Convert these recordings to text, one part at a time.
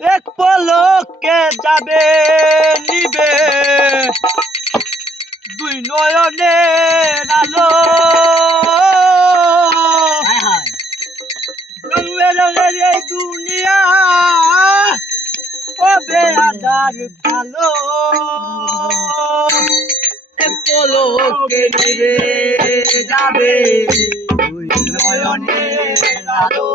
এক পলকে যাবে নিবে। দুই নয়নের আলো। হায় হায়। রং বেরঙের এই দুনিয়া কবে আদার ভালো? এক পলকে নিবে যাবে। দুই নয়নের আলো।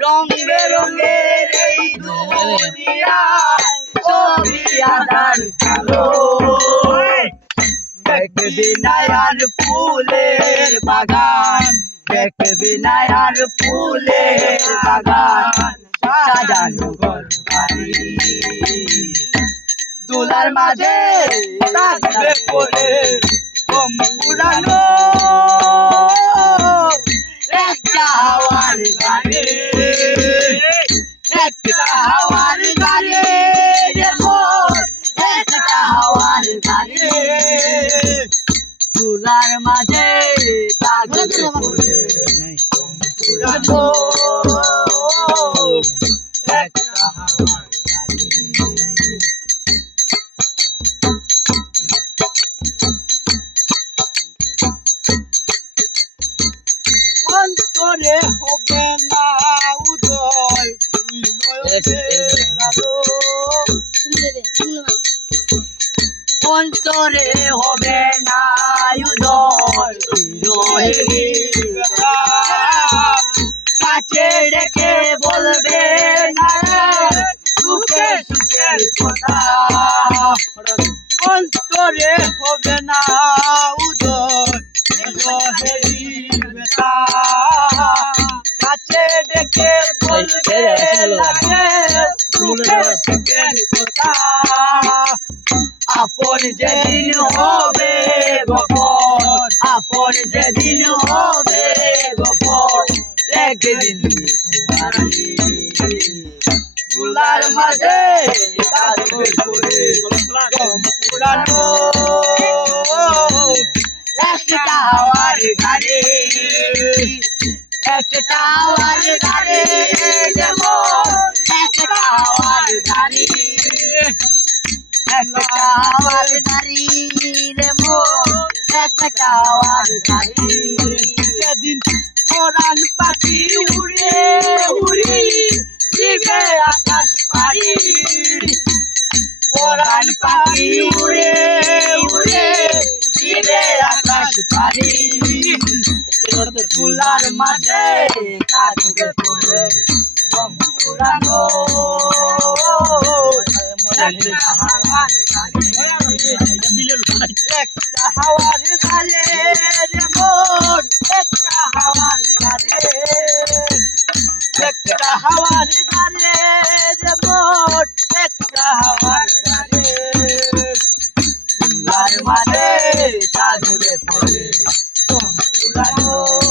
রং বেরঙের এই দুনিয়া কবে আদার ভালো দেখবি নায়ার ফুলের বাগান দেখবি নায়ার ফুলের বাগান সাজানো ঘর বাড়ি। দোলার মাঝে থাকবে পরে কম পুরানো তুলার মাঝে কাগজে পড়ে পুরানো একটা অন্তরে হবে না উদয় তুই নয়নের আলো। অন্তরে হবে না ব্যথা। কাছে ডেকে বলবে সুখে সুখের কথা অন্তরে হবে না ব্যথা। কাছে ডেকে বলবে সুখে সুখের কথা আপন যেদিন হবে আপন যেদিন হবে, গোপন একদিন তোমারি তুলার মাঝে পুরানো একটা হাওয়ার গাড়ি একটা হাওয়ার গাড়ি যেমন একটা হাওয়ার গাড়ি একটা হাওয়ার গাড়ি রে মোর একটা হাওয়ার গাড়ি। সেদিন কোরআন পাখি উড়ে উড়ি দিবে আকাশ পাড়ি। কোরআন পাখি উড়ে উড়ে দিবে আকাশ পাড়ি। তুলার মাঝে পড়ে গম পুরানো একটা হাওয়ার গাড়ি রে মোর একটা হাওয়ার গাড়ি একটা হাওয়ার গাড়ি রে মোর একটা হাওয়ার গাড়ি দুলার